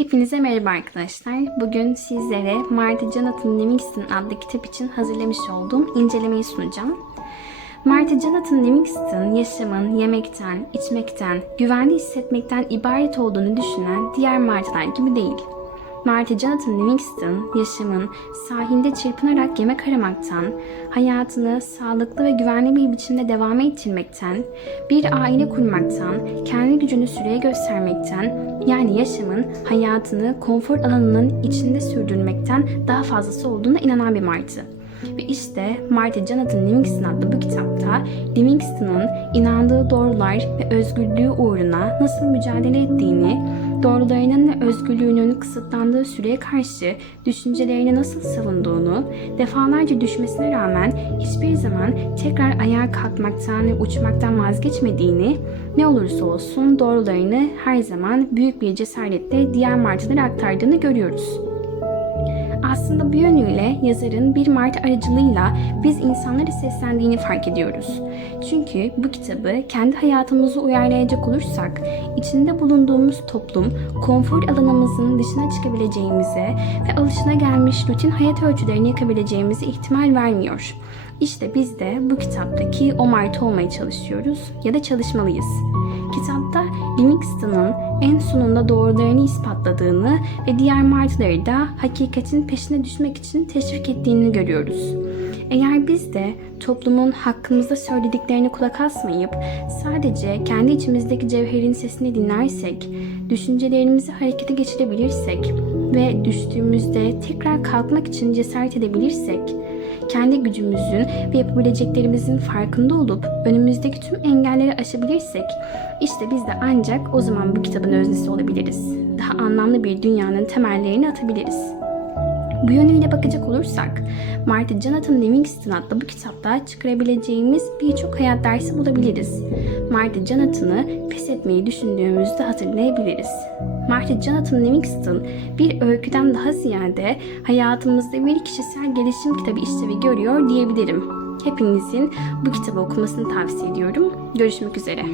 Hepinize merhaba arkadaşlar. Bugün sizlere Marty Jonathan Livingston adlı kitap için hazırlamış olduğum incelemeyi sunacağım. Marty Jonathan Livingston yaşamın yemekten, içmekten, güvenli hissetmekten ibaret olduğunu düşünen diğer Marty'ler gibi değil. Marty Jonathan Livingston yaşamın sahilde çırpınarak yemek aramaktan, hayatını sağlıklı ve güvenli bir biçimde devam ettirmekten, bir aile kurmaktan, kendi gücünü süreye göstermekten, yani yaşamın hayatını konfor alanının içinde sürdürmekten daha fazlası olduğuna inanan bir Marty. Ve işte Marty Jonathan Livingston adlı bu kitapta Livingston'ın inandığı doğrular ve özgürlüğü uğruna nasıl mücadele ettiğini, doğrularının ve özgürlüğünün kısıtlandığı süreye karşı düşüncelerini nasıl savunduğunu, defalarca düşmesine rağmen hiçbir zaman tekrar ayağa kalkmaktan ve uçmaktan vazgeçmediğini, ne olursa olsun doğrularını her zaman büyük bir cesaretle diğer martılara aktardığını görüyoruz. Aslında bu yönüyle yazarın bir Mart aracılığıyla biz insanları seslendiğini fark ediyoruz. Çünkü bu kitabı kendi hayatımızı uyarlayacak olursak, içinde bulunduğumuz toplum, konfor alanımızın dışına çıkabileceğimize ve alışına gelmiş rutin hayat ölçülerini yakabileceğimize ihtimal vermiyor. İşte biz de bu kitaptaki o Mart olmaya çalışıyoruz ya da çalışmalıyız. Kitapta Livingston'ın en sonunda doğrularını ispatladığını ve diğer martıları da hakikatin peşine düşmek için teşvik ettiğini görüyoruz. Eğer biz de toplumun hakkımızda söylediklerine kulak asmayıp sadece kendi içimizdeki cevherin sesini dinlersek, düşüncelerimizi harekete geçirebilirsek ve düştüğümüzde tekrar kalkmak için cesaret edebilirsek, kendi gücümüzün ve yapabileceklerimizin farkında olup önümüzdeki tüm engelleri aşabilirsek işte biz de ancak o zaman bu kitabın öznesi olabiliriz. Daha anlamlı bir dünyanın temellerini atabiliriz. Bu yönüyle bakacak olursak, Marty Jonathan Livingston adlı bu kitapta çıkarabileceğimiz birçok hayat dersi bulabiliriz. Marty Jonathan'ı pes etmeyi düşündüğümüzde hatırlayabiliriz. Marty Jonathan Livingston bir öyküden daha ziyade hayatımızda bir kişisel gelişim kitabı işlevi görüyor diyebilirim. Hepinizin bu kitabı okumasını tavsiye ediyorum. Görüşmek üzere.